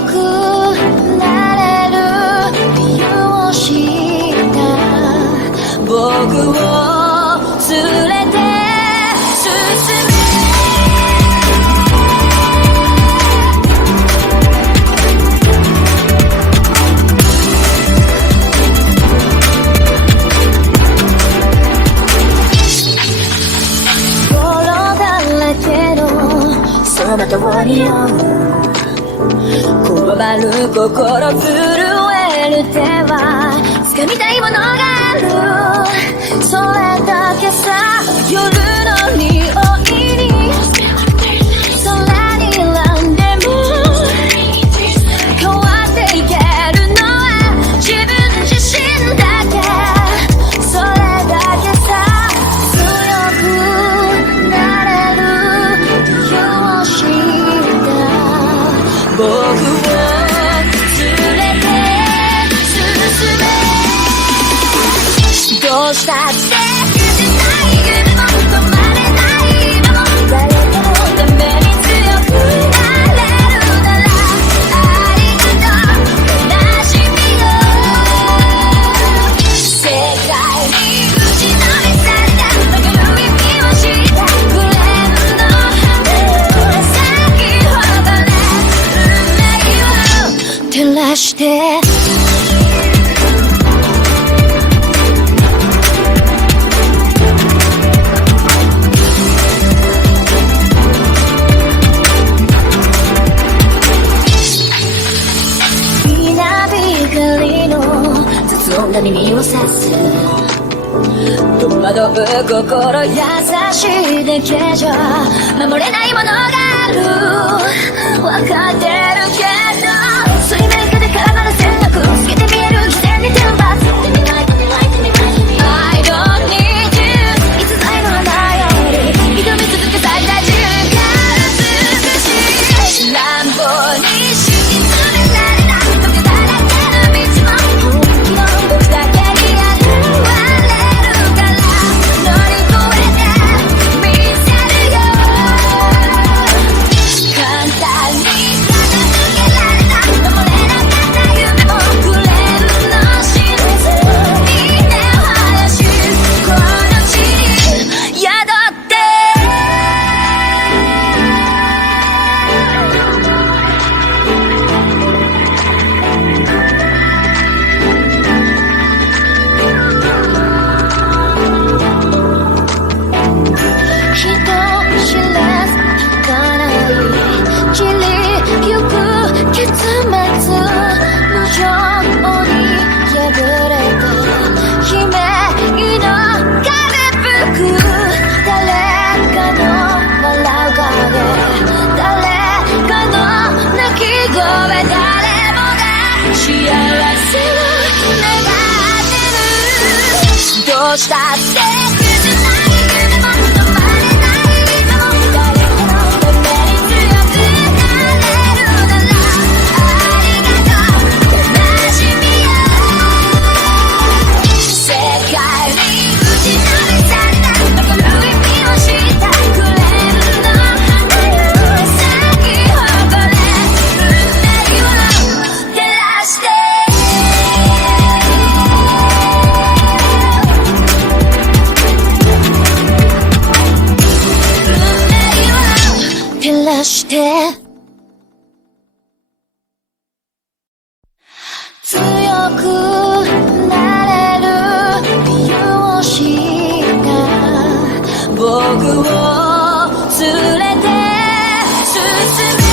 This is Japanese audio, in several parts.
くなれる理由を知った僕を連れて進めその通りをこわばる心震える手は掴みたいものがあるそれだけさ夜の匂いに空にランでも変わっていけるのは自分自身だけそれだけさ強くなれる僕を連れて進めどうしたって許せない夢も止まれない今も誰かのために強くなれるならありがとう悲しみよ世界に打ちのめされた曲の意味を知ったフレームの花咲きほどね照らして稲光の雑音が耳を刺す戸惑う心優しいだけじゃ守れないものがある分かってるけどそれメイクで絡まる選択透けて見える視線に天罰 I don't need you いつ愛の花より挑み続け最大時間美しい乱暴に敷き詰められた時だらけの道も本気の僕だけに現れるから乗り越えてみせるよ簡単にどうしたって許せない夢も止まれない今も誰かのために強くなれるならありがとう悲しみよ世界に打ちのめされた残る意味を知ったフレームの花よ咲き誇れ運命を照らして照らして強くなれる理由を知った僕を連れて進め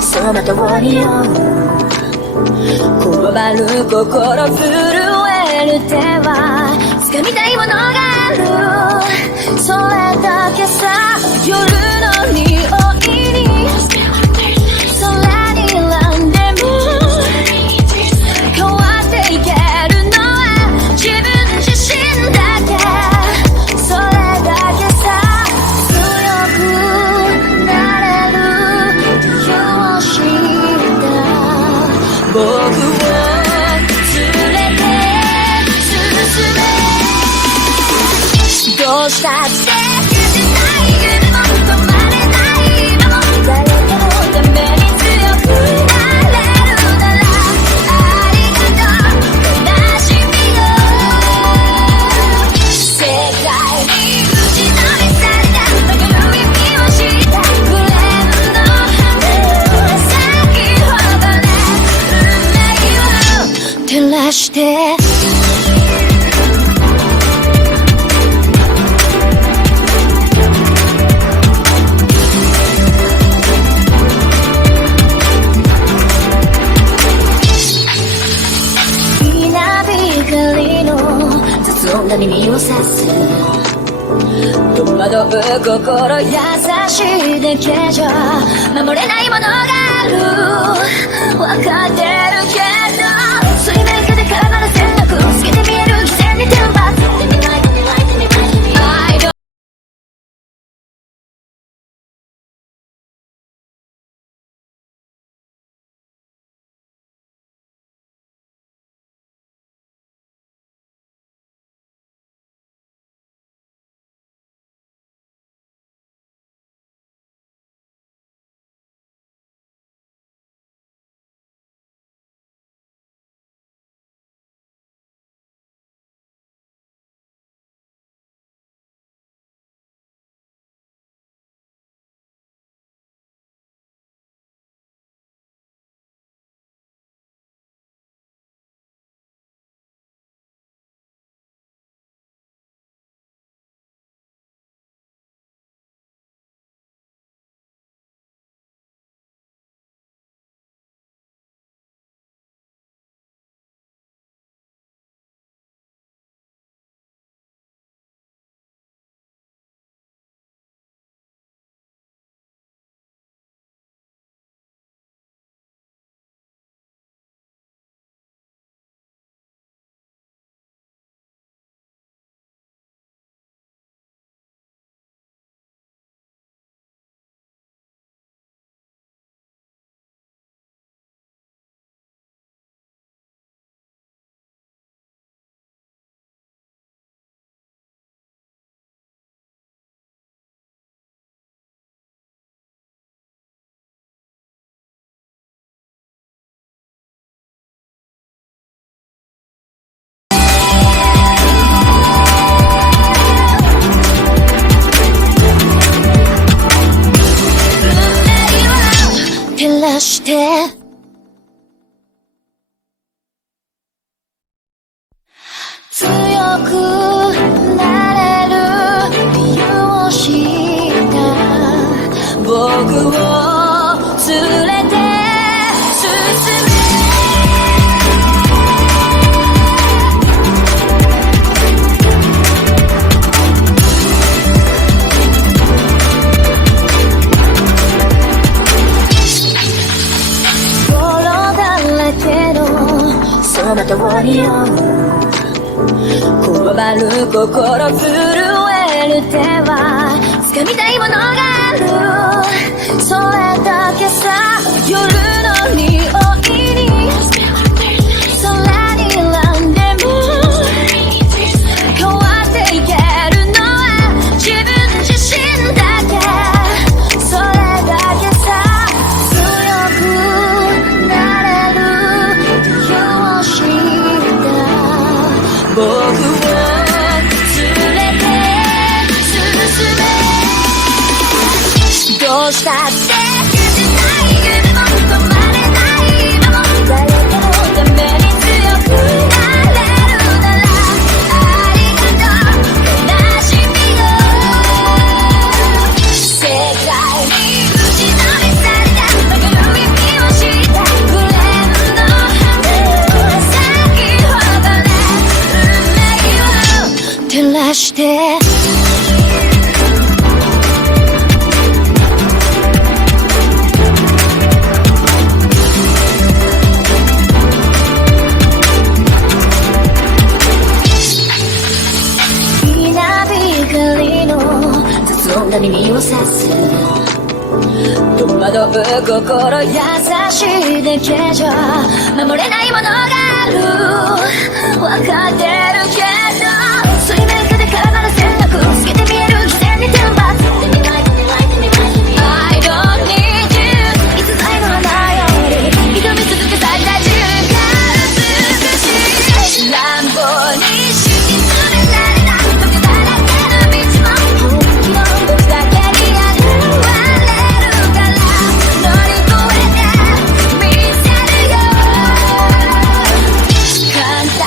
その通りをこわばる心震える手は掴みたいものがあるそれだけさ夜の匂いに空にランでも変わっていけるのは自分自身だけそれだけさ強くなれる理由を知るして女に耳をさす戸惑う心優しいだけじゃ守れないものがある分かってるけど水面下で絡まる選択透けて見える犠牲にテンパって照らして強くなれる理由を知った僕を連れて進めその通りよこわばる心震える手は掴みたいものがあるそれだけさ夜の匂いに空に選んでも変わっていけるのは自分自身だけそれだけさ強くなれる理由僕を連れて進めどうしたって消せない夢も止まれない今も誰かのために強くなれるならありがとう悲しみよ世界に打ちのめされた曲の耳をしたフレンド先ほどね照らして稲光の雑音が耳をさす戸惑う心優しいだけじゃ守れないものがある分かってるけど水面下で絡まる選択透けて見える犠牲にテンパって I don't need you いつ愛の花より挑み続け咲いた瞬間美しい乱暴に敷き詰められた時だらけの道も本気の僕だけに現れるから乗り越えてみせるよ簡単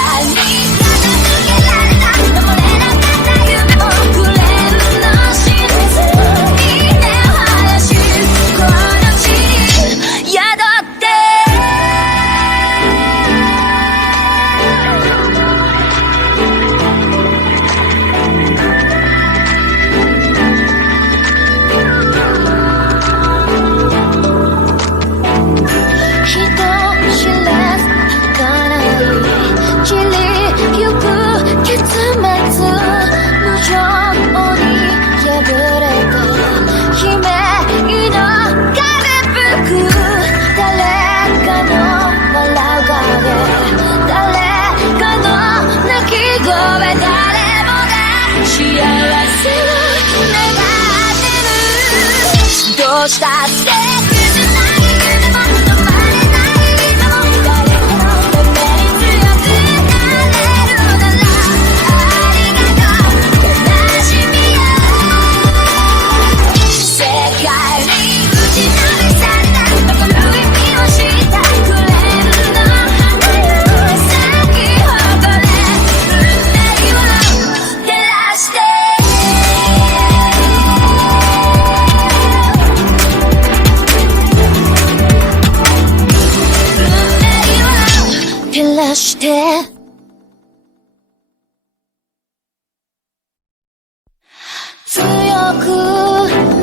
うしたって崩ない夢も止まれない今も誰かのために強くなれるならありがとう悲しみよ世界に打ちのめされた残る意味を知ったクレームの花よ咲き誇れ運命を照らして照らして強く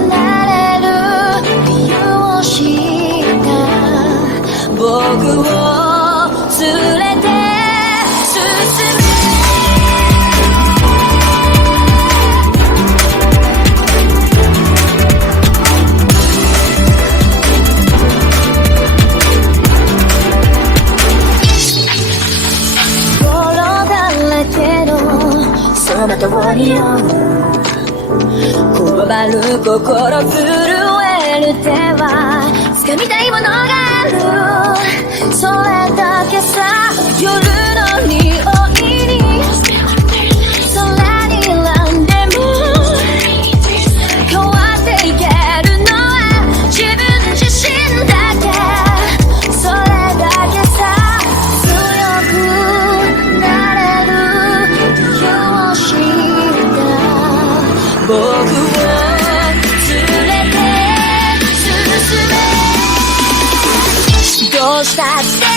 なれる理由を知った僕を連れて進め泥だらけのその通りをこわばる心震える手は掴みたいものがあるそれだけさ夜の匂いに空に選んでも変わっていけるのは自分自身だけそれだけさ強くなれる理由を知った僕を連れて進めどうしたって